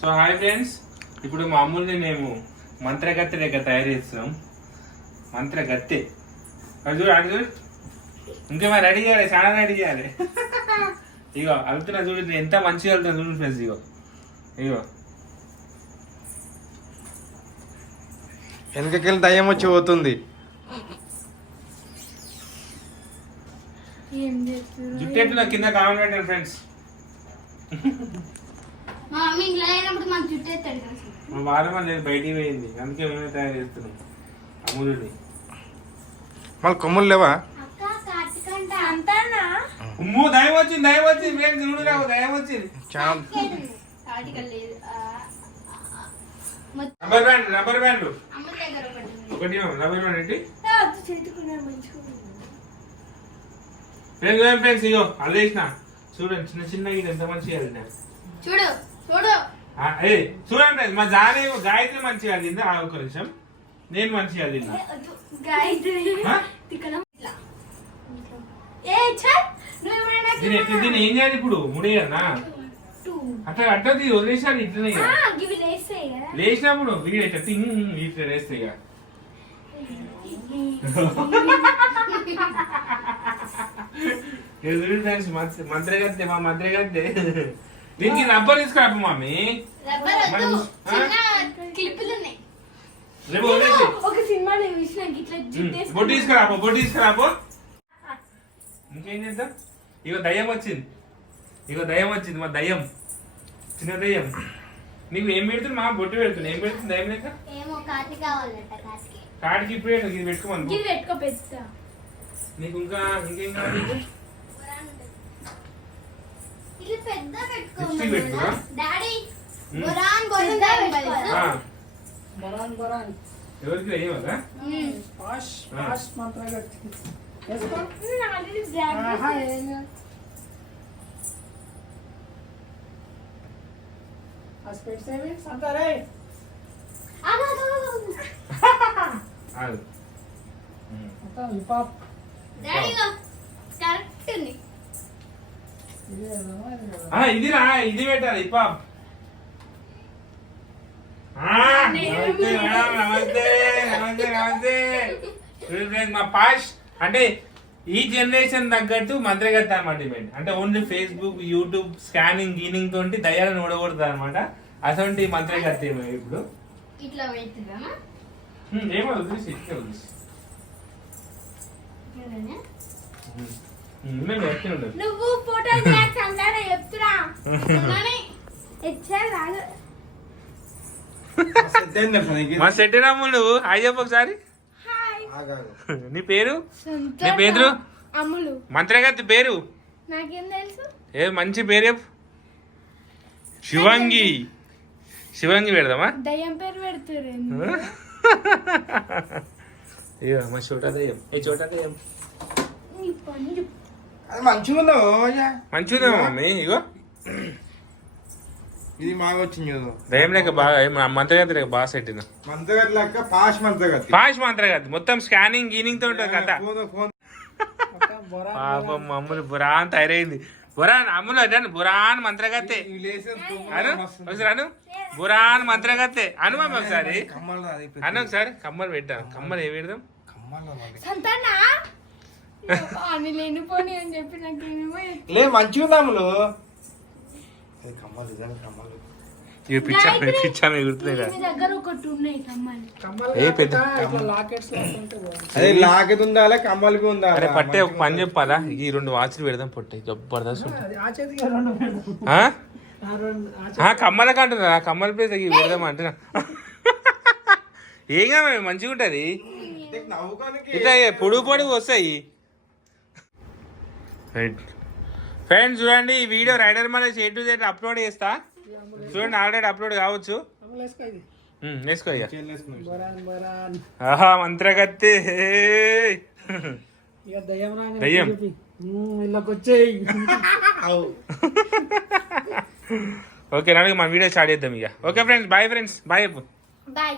So hi friends, ఇప్పుడు మామూలుగా మేము మంత్రగత్తె దగ్గర తయారు చేస్తున్నాం. మంత్రగత్తె అది చూడు, అది చూడు, ఇంకేమో రెడీ చేయాలి, చాలా రెడీ చేయాలి. ఇగో వెళ్తున్నా చూడు, ఎంత మంచిగా వెళ్తున్నా చూడు ఫ్రెండ్స్. ఇగో ఇగో వెనకకెళ్ళి దయ్యం వచ్చి పోతుంది. జుట్టు ఎట్లా కింద కామెంట్ పెట్టండి ఫ్రెండ్స్. మా వారం లేదు, బయటికి పోయింది, అందుకే మేమే తయారు చేస్తున్నాం అమూలుని. మళ్ళీ కొమ్ములు లేవా? అమ్మో దయం వచ్చింది, దయం వచ్చింది ఫ్రెండ్స్, చూడు రావు, దయం వచ్చింది. రబ్బర్ బ్యాండ్ ఒకటి రబ్బర్ బ్యాండ్ ఏంటి ఫ్రెండ్స్. ఇగో అలా వేసిన చూడండి, చిన్న చిన్న ఇది ఎంత మంచిగా చూడు చూడు చూడండి ఫ్రెండ్స్. మా జానే గాయత్రి మంచిగా అల్లింది. ఒక నిమిషం, నేను మంచిగా అల్లిందా? దీన్ని ఏం చేయాలి ఇప్పుడు? ముడియన్నా అట్లా అట్టది వదిలేసాను. ఇట్లనే లేచినప్పుడు వీడు ఇట్లా ఇట్లా వేస్తే ఇక మంత్రగత్తె, మా మంత్రగత్తె. దీనికి రబ్బర్ తీసుకురా మమ్మీ. బొట్టు తీసుకురాపో, బొట్టు తీసుకురాపో. ఇంకేం చేద్దాం? ఇగో దయ్యం వచ్చింది, ఇగో దయ్యం వచ్చింది, మా దయ్యం, చిన్న దయ్యం. నీకు ఏం పెడుతుంది? మా బొట్టు పెడుతుంది. ఏం పెడుతుంది దయ్యం లేక? కాటికి ఇప్పుడు ఇది పెట్టుకోమని. నీకు ఇంకా ఇంకేం కావాలి? పెట్టుకురా. ఎవరికి అయ్యేవాళ్ళ? ఇదిరా, ఇది పెట్టాలి. ఇప్ప నమస్తే నమస్తే నమస్తే. మా పాష్ అంటే ఈ జనరేషన్ తగ్గట్టు మంత్రగత్తె అనమాట. ఈవెంట్ అంటే ఓన్లీ ఫేస్బుక్, యూట్యూబ్ స్కానింగ్ గీనింగ్ తోటి దయ్యాలను ఓడగొడుతుంది అనమాట. అటువంటి మంత్రగత్తె ఇప్పుడు ఏమో వదిలేసి ఇట్లా వదిలేసి నువ్వు ఫోటో చెప్తురా. మా సెట్ రాము. నువ్వు హాయ్ చెప్పు ఒకసారి. నీ పేరు? నీ పేరు అమ్ములు. మంత్రగత్తె పేరు నాకేం తెలుసు? ఏ మంచి పేరు చెప్పు. శివంగి. శివంగి పెడదామా? దయ్యం పేరు పెడతారు. ఇగో మా చోటా దయ్యం. ఏ చోటా దయ్యం మంచిగా ఉందా? మంచిగా మమ్మీ. ఇగో ఇది బాగా వచ్చింది కదా దయ్యం లెక్క. బాగా మంత్రగత్తె లెక్క బాగా సెట్. మంత్రగత్తె లెక్క పాష్ మంత్రగత్తె. పాష్ మంత్రగత్తె మొత్తం స్కానింగ్ గీనింగ్ తో ఉంటుంది కథ. పాపం అమ్ములు బురాన్ తయారైంది. బురాన్ అమ్ములు అను, బురాన్ మంత్రగత్తె అను ఒకసారి, అను బురాన్ మంత్రగత్తె అను మమ్మీ ఒకసారి. అను ఒకసారి. కమ్మలు పెట్టాను. కమ్మలు ఏ పెడదాం? మంచిగా ఉందాములు. లాకెట్ ఉండాలి, కమ్మలు ఉండాలి. పట్టే ఒక పని చెప్పాలా? ఈ 2 వాచ్లు పెడదాం. పొట్టే జబర్దస్త్ కమ్మల కంటున్నా. కమ్మల ప్లేస్ పెడదాం అంటున్నా. ఏం కావాలి? మంచిగా ఉంటది. ఇట్లా పొడుగు పొడుగు వస్తాయి. ఫ్రెండ్స్ చూడండి, ఈ వీడియో రైడర్ మన A to Z అప్లోడ్ చేస్తా. చూడండి, ఆల్రెడీ అప్లోడ్ కావచ్చు. వేసుకో ఇక. ఆహా మంత్రగత్తె దయ్యం. ఓకే, నాడు మన వీడియో స్టార్ట్ చేద్దాం ఇక. Okay friends, bye friends, bye. Bye.